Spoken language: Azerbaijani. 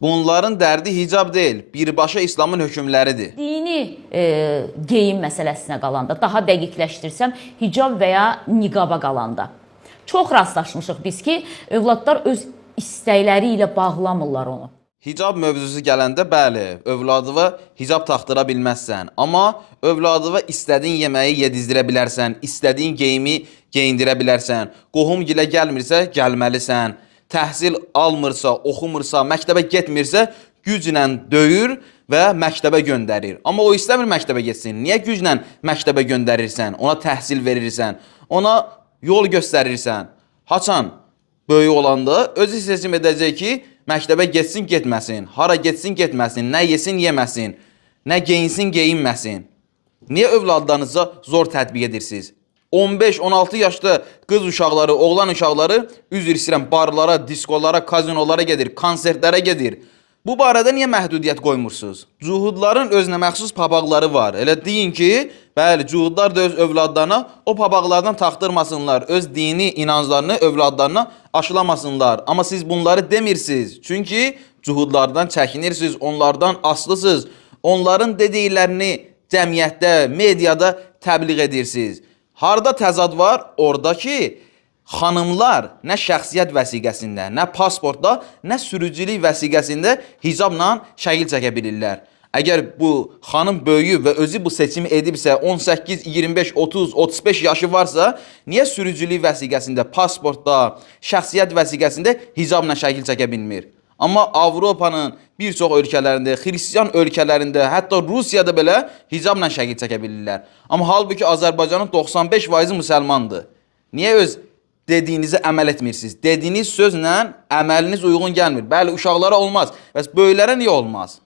Bunların dərdi hicab deyil, birbaşa İslamın hökmləridir. Dini geyim məsələsinə qalanda, daha dəqiqləşdirsəm, hicab və ya niqaba qalanda. Çox rastlaşmışıq biz ki, övladlar öz istəkləri ilə bağlamırlar onu. Hicab mövzusu gələndə bəli, övladıva hicab taxtıra bilməzsən. Amma övladıva istədiyin yeməyi yedizdirə bilərsən, istədiyin geyimi geyindirə bilərsən. Qohum gilə gəlmirsə, gəlməlisən. Təhsil almırsa, oxumursa, məktəbə getmirsə, güclə döyür və məktəbə göndərir. Amma o istəmir məktəbə getsin. Niyə güclə məktəbə göndərirsən? Ona təhsil verirsən, ona yol göstərirsən. Haçan böyük olanda özü seçim edəcək ki, məktəbə getsin, getməsin, hara getsin, getməsin, nə yesin, yeməsin, nə geyinsin, geyinməsin. Niyə övladlarınıza zor tətbiq edirsiniz? 15-16 yaşda qız uşaqları, oğlan uşaqları üzr istəyirəm, barlara, diskolara, kazinolara gedir, konsertlərə gedir. Bu barədə niyə məhdudiyyət qoymursunuz? Cuhudların özünə məxsus papaqları var. Elə deyin ki, bəli, cuhudlar da öz övladlarına o papaqlardan taxtırmasınlar, öz dini inanclarını övladlarına aşılamasınlar. Amma siz bunları demirsiniz. Çünki cuhudlardan çəkinirsiniz, onlardan aslısınız. Onların dediklərini cəmiyyətdə, mediada təbliğ edirsiniz. Harda təzad var? Oradakı xanımlar nə şəxsiyyət vəsiqəsində, nə pasportda, nə sürücülük vəsiqəsində hicabla şəkil çəkə bilirlər. Əgər bu xanım böyüyüb və özü bu seçimi edibsə, 18, 25, 30, 35 yaşı varsa, niyə sürücülük vəsiqəsində, pasportda, şəxsiyyət vəsiqəsində hicabla şəkil çəkə bilmir? Amma Avropanın bir çox ölkələrində, xristiyan ölkələrində, hətta Rusiyada belə hicabla şəkil çəkə bilirlər. Amma halbuki Azərbaycanın 95% müsəlmandır. Niyə öz dediyinizi əməl etmirsiniz? Dediyiniz sözlə əməliniz uyğun gəlmir. Bəli, uşaqlara olmaz. Bəs böyüklərə niyə olmaz?